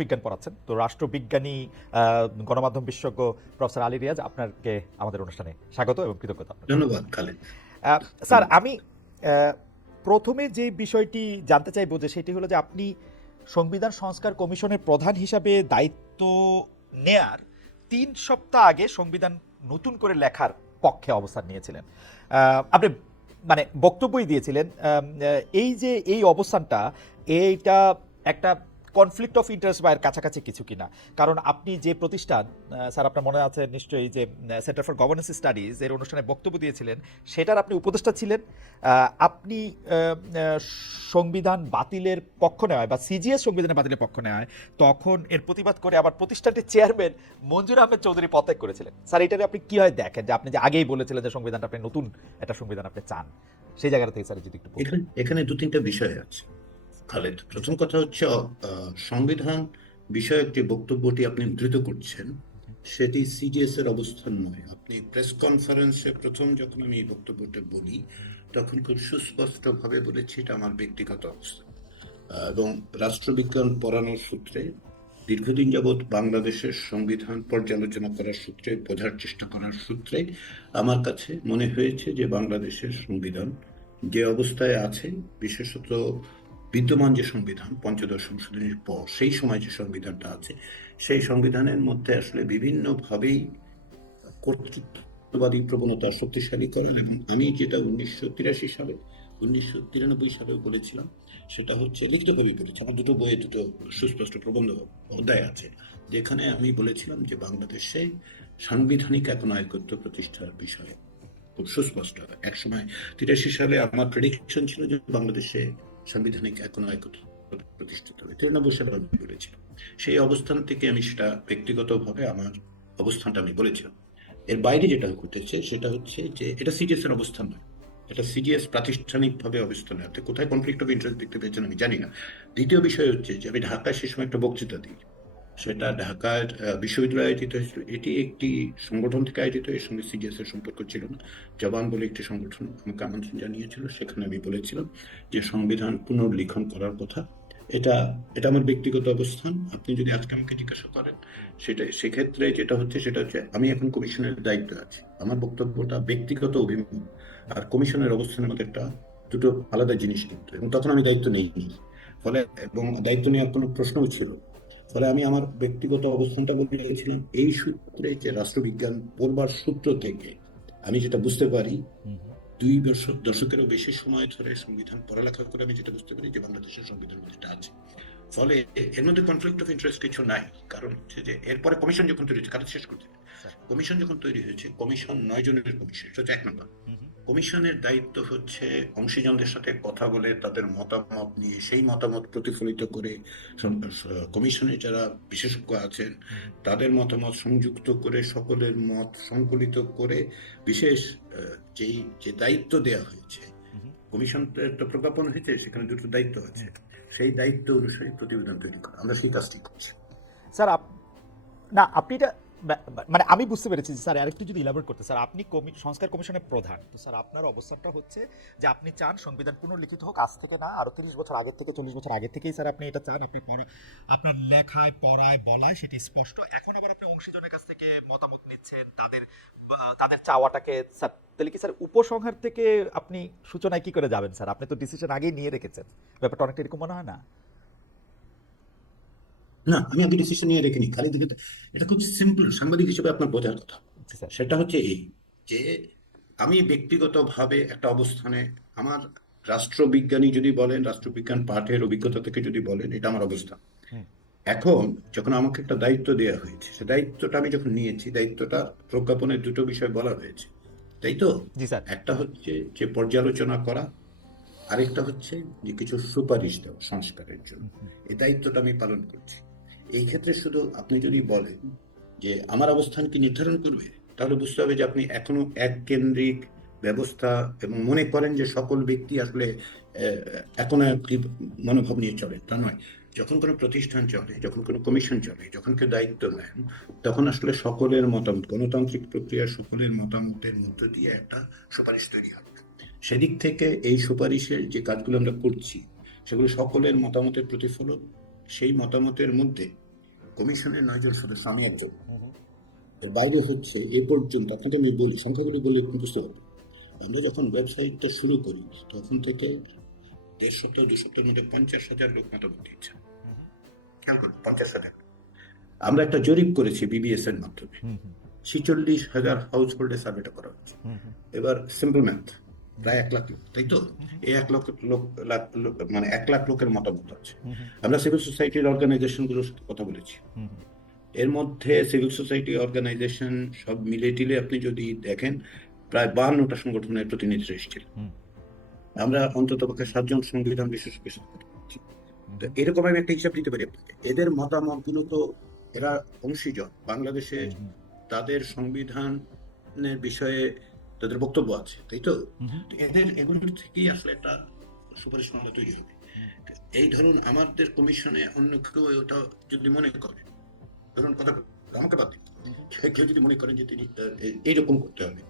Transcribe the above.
বিজ্ঞান পড়াচ্ছেন। তো রাষ্ট্রবিজ্ঞানী গণমাধ্যম বিশেষজ্ঞ প্রফেসর আলী রিয়াজ আপনাকে আমাদের অনুষ্ঠানে স্বাগত এবং কৃতজ্ঞতা ধন্যবাদ খালেদ। স্যার আমি প্রথমে যে বিষয়টি জানতে চাইব যে সেটি হলো যে আপনি সংবিধান সংস্কার কমিশনের প্রধান হিসাবে দায়িত্ব নেয়ার তিন সপ্তাহ আগে সংবিধান নতুন করে লেখার পক্ষে অবস্থান নিয়েছিলেন। আপনি মানে বক্তব্যই দিয়েছিলেন এই যে এই অবস্থানটা এইটা একটা কনফ্লিক্ট অফ ইন্টারেস্ট বা এর কাছাকাছি কিছু কিনা। কারণ আপনি যে প্রতিষ্ঠান স্যার আপনার মনে আছে নিশ্চয়ই যে সেন্টার ফর গভর্নেন্স স্টাডিজ এর অনুষ্ঠানে বক্তব্য দিয়েছিলেন, সেটার আপনি উপদেষ্টা ছিলেন। আপনি সংবিধান বাতিলের পক্ষ নেওয়ায় বা সিজিএস সংবিধানের বাতিলের পক্ষ নেওয়ায় তখন এর প্রতিবাদ করে আবার প্রতিষ্ঠানটির চেয়ারম্যান মঞ্জুর আহমেদ চৌধুরী পদত্যাগ করেছিলেন। স্যার, এটারে আপনি কি হয় দেখেন যে, আপনি যে আগেই বলেছিলেন যে, সংবিধানটা আপনি নতুন একটা সংবিধান আপনি চান, সেই জায়গা থেকে স্যার যদি একটু এখানে দু তিনটা বিষয় আছে। খালেদ প্রথম কথা হচ্ছে সংবিধান বিষয়ক যে বক্তব্যটি আপনি উদ্ধৃত করছেন, সেটি সিডিএস এর অবস্থান নয়। আপনি প্রেস কনফারেন্সে প্রথম যখন আমি এই বক্তব্যটা বলি, তখন খুব সুস্পষ্টভাবে বলেছি, এটা আমার ব্যক্তিগত অবস্থান এবং রাষ্ট্রবিজ্ঞান পড়ানোর সূত্রে, দীর্ঘদিন যাবৎ বাংলাদেশের সংবিধান পর্যালোচনা করার সূত্রে, বোঝার চেষ্টা করার সূত্রে, আমার কাছে মনে হয়েছে যে বাংলাদেশের সংবিধান যে অবস্থায় আছে, বিশেষত বিদ্যমান যে সংবিধান, পঞ্চদশ সংশোধনীর পর সেই সময় যে সংবিধানটা আছে, সেই সংবিধানের মধ্যে আসলে বিভিন্নভাবেই কর্তৃত্ববাদী প্রবণতা শক্তিশালী করেন এবং আমি যেটা উনিশশো তিরাশি সালে, উনিশশো তিরানব্বই সালেও বলেছিলাম, সেটা হচ্ছে লিখিতভাবে বলেছি। আমার দুটো বইয়ে দুটো সুস্পষ্ট প্রবন্ধ অধ্যায় আছে, যেখানে আমি বলেছিলাম যে বাংলাদেশে সাংবিধানিক এক নায়কত্ব প্রতিষ্ঠার বিষয়ে খুব সুস্পষ্ট। এক সময় তিরাশি সালে আমার প্রেডিকশন ছিল যে বাংলাদেশে সাংবিধানিক নায়কত্ব প্রতিষ্ঠিত হবে সালে আমি বলেছি সেই অবস্থান থেকে আমি সেটা ব্যক্তিগতভাবে আমার অবস্থানটা আমি বলেছিলাম। এর বাইরে যেটা ঘটেছে, সেটা হচ্ছে যে এটা সিডিএস এর অবস্থান নয়। এটা সিডিএস প্রাতিষ্ঠানিকভাবে অবস্থান আছে কোথায় কনফ্লিক্ট অফ ইন্টারেস্ট দেখতে পেয়েছেন আমি জানি না। দ্বিতীয় বিষয় হচ্ছে যে আমি ঢাকায় সে সময় একটা বক্তৃতা দিই। সেটা ঢাকার বিশ্ববিদ্যালয়ে আয়োজিত হয়েছিল। এটি একটি সংগঠন থেকে আয়োজিত এর সঙ্গে সিডিএস এর সম্পর্ক ছিল না। জবান বলে একটি সংগঠন আমাকে আমন্ত্রণ জানিয়েছিল সেখানে আমি বলেছিলাম যে সংবিধান পুনর্লিখন করার কথা। এটা এটা আমার ব্যক্তিগত অবস্থান। আপনি যদি আজকে আমাকে জিজ্ঞাসা করেন সেটা সেক্ষেত্রে যেটা হচ্ছে সেটা হচ্ছে আমি এখন কমিশনের দায়িত্ব আছি। আমার বক্তব্যটা ব্যক্তিগত অভিমুখ আর কমিশনের অবস্থানের মধ্যে একটা দুটো আলাদা জিনিস কিন্তু এবং তখন আমি দায়িত্ব নেইনি। ফলে এবং দায়িত্ব নেওয়ার কোনো প্রশ্নও ছিল। ফলে আমি আমার ব্যক্তিগত অবস্থানটা বলে দিয়েছিলাম। এই সূত্রে যে রাষ্ট্রবিজ্ঞান পড়বার সূত্র থেকে আমি যেটা বুঝতে পারি। দুই দশক দশকেরও বেশি সময় ধরে সংবিধান পড়ালেখা করে আমি যেটা বুঝতে পারি যে বাংলাদেশের সংবিধান যেটা আছে। ফলে এর মধ্যে কনফ্লিক্ট অফ ইন্টারেস্ট কিছু নাই কারণ হচ্ছে যে এরপরে কমিশন যখন তৈরি হয়েছে কারণ শেষ করতে কমিশন যখন তৈরি হয়েছে কমিশন নয় জনের কমিশন হচ্ছে এক নম্বর। কমিশনের দায়িত্ব হচ্ছে অংশীজনদের সাথে কথা বলে তাদের মতামত নিয়ে, সেই মতামত প্রতিফলিত করে সম- কমিশনে যারা বিশেষজ্ঞ আছেন, তাদের মতামত সংযুক্ত করে সকলের মত সংকলিত করে বিশেষ যেই, যে দায়িত্ব দেয়া হয়েছে। কমিশন তো প্রজ্ঞাপন হয়েছে, সেখানে দুটো দায়িত্ব আছে সেই দায়িত্ব অনুসারে প্রতিবেদন তৈরি করা আমরা সেই কাজটি করছি স্যার না, আপনি এটা মানে আমি বুঝতে পেরেছি স্যার আরেকটু যদি ইলাবোরেট করতে, স্যার আপনি সংস্কার কমিশনের প্রধান। তো স্যার আপনার অবস্থানটা হচ্ছে যে আপনি চান সংবিধান পুনর্লিখিত হোক, আজ থেকে না আরও তিরিশ বছর আগের থেকে, চল্লিশ বছর আগে থেকেই স্যার আপনি এটা চান। আপনি আপনার লেখায়, পড়ায়, বলায় সেটি স্পষ্ট। এখন আবার আপনি অংশীজনের কাছ থেকে মতামত নিচ্ছেন, তাদের তাদের চাওয়াটাকে, স্যার তাহলে কি স্যার উপসংহার থেকে আপনি সূচনায় কি করে যাবেন, স্যার? আপনি তো ডিসিশন আগেই নিয়ে রেখেছেন। ব্যাপারটা অনেকটা এরকম মনে হয় না? না আমি আগে ডিসিশন নিয়ে রেখে রেখিনি খালি দিকে এটা খুব সিম্পল সাংবাদিক হিসেবে আপনার বোঝার কথা। সেটা হচ্ছে এই যে আমি ব্যক্তিগতভাবে একটা অবস্থানে আমার রাষ্ট্রবিজ্ঞানী যদি বলেন রাষ্ট্রবিজ্ঞান পাঠের অভিজ্ঞতা থেকে যদি বলেন এটা আমার অবস্থা। এখন যখন আমাকে একটা দায়িত্ব দেওয়া হয়েছে সে দায়িত্বটা আমি যখন নিয়েছি দায়িত্বটা প্রজ্ঞাপনের দুটো বিষয় বলা হয়েছে। তাই তো? একটা হচ্ছে যে পর্যালোচনা করা আরেকটা হচ্ছে যে কিছু সুপারিশ দেওয়া সংস্কারের জন্য। এই দায়িত্বটা আমি পালন করছি। এই ক্ষেত্রে শুধু আপনি যদি বলেন যে আমার অবস্থান কি নির্ধারণ করবে, তাহলে বুঝতে হবে যে আপনি এখনও এক কেন্দ্রিক ব্যবস্থা এবং মনে করেন যে সকল ব্যক্তি আসলে এখন একটি মনোভাব নিয়ে চলে। তা নয়। যখন কোনো প্রতিষ্ঠান চলে, যখন কোনো কমিশন চলে, যখন কেউ দায়িত্ব নেন, তখন আসলে সকলের মতামত, গণতান্ত্রিক প্রক্রিয়া সকলের মতামতের মধ্য দিয়ে একটা সুপারিশ তৈরি হবে। সেদিক থেকে এই সুপারিশের যে কাজগুলো আমরা করছি, সেগুলো সকলের মতামতের প্রতিফলন সেই মতামতের মধ্যে কমিশনের নয়জন সদস্য আমি একজন। এর বাইরে হচ্ছে এ পর্যন্ত আপনাকে আমি বলি সংখ্যাগুলি বলে বুঝতে হবে। আমরা যখন ওয়েবসাইটটা শুরু করি তখন থেকে দেড় সপ্তাহ দু সপ্তাহের মধ্যে পঞ্চাশ হাজার লোক মতামত দিচ্ছে। খেয়াল পঞ্চাশ হাজার। আমরা একটা জরিপ করেছি বিবিএস এর মাধ্যমে। ছিচল্লিশ হাজার হাউস হোল্ডে সার্ভেটা করা হচ্ছে। এবার সিম্পল ম্যাথ প্রায় এক লাখ লোক তাই তো? এই এক লক্ষ লোক লাখ মানে এক লাখ লোকের মতামত আছে। আমরা সিভিল সোসাইটির অর্গানাইজেশনগুলোর কথা বলেছি। এর মধ্যে সিভিল সোসাইটি অর্গানাইজেশন সব মিলে টিলে আপনি যদি দেখেন প্রায় বাহান্নটা সংগঠনের প্রতিনিধিরা এসেছিল। আমরা অন্তত পক্ষে সাতজন সংবিধান বিশেষজ্ঞের সাথে। এরকম আমি একটা হিসাব দিতে পারি আপনাকে। এদের মতামতগুলো তো এরা অংশীজন। বাংলাদেশে তাদের সংবিধানের বিষয়ে তাদের বক্তব্য আছে তাই তো? এদের এগুলোর থেকেই আসলে একটা সুপারিশ মামলা তৈরি হবে এই ধরুন আমাদের কমিশনে অন্য কেউ ওটা যদি মনে করে ধরুন কথা আমাকে বাদ দিন। কেউ যদি মনে করেন যে তিনি এইরকম করতে হবে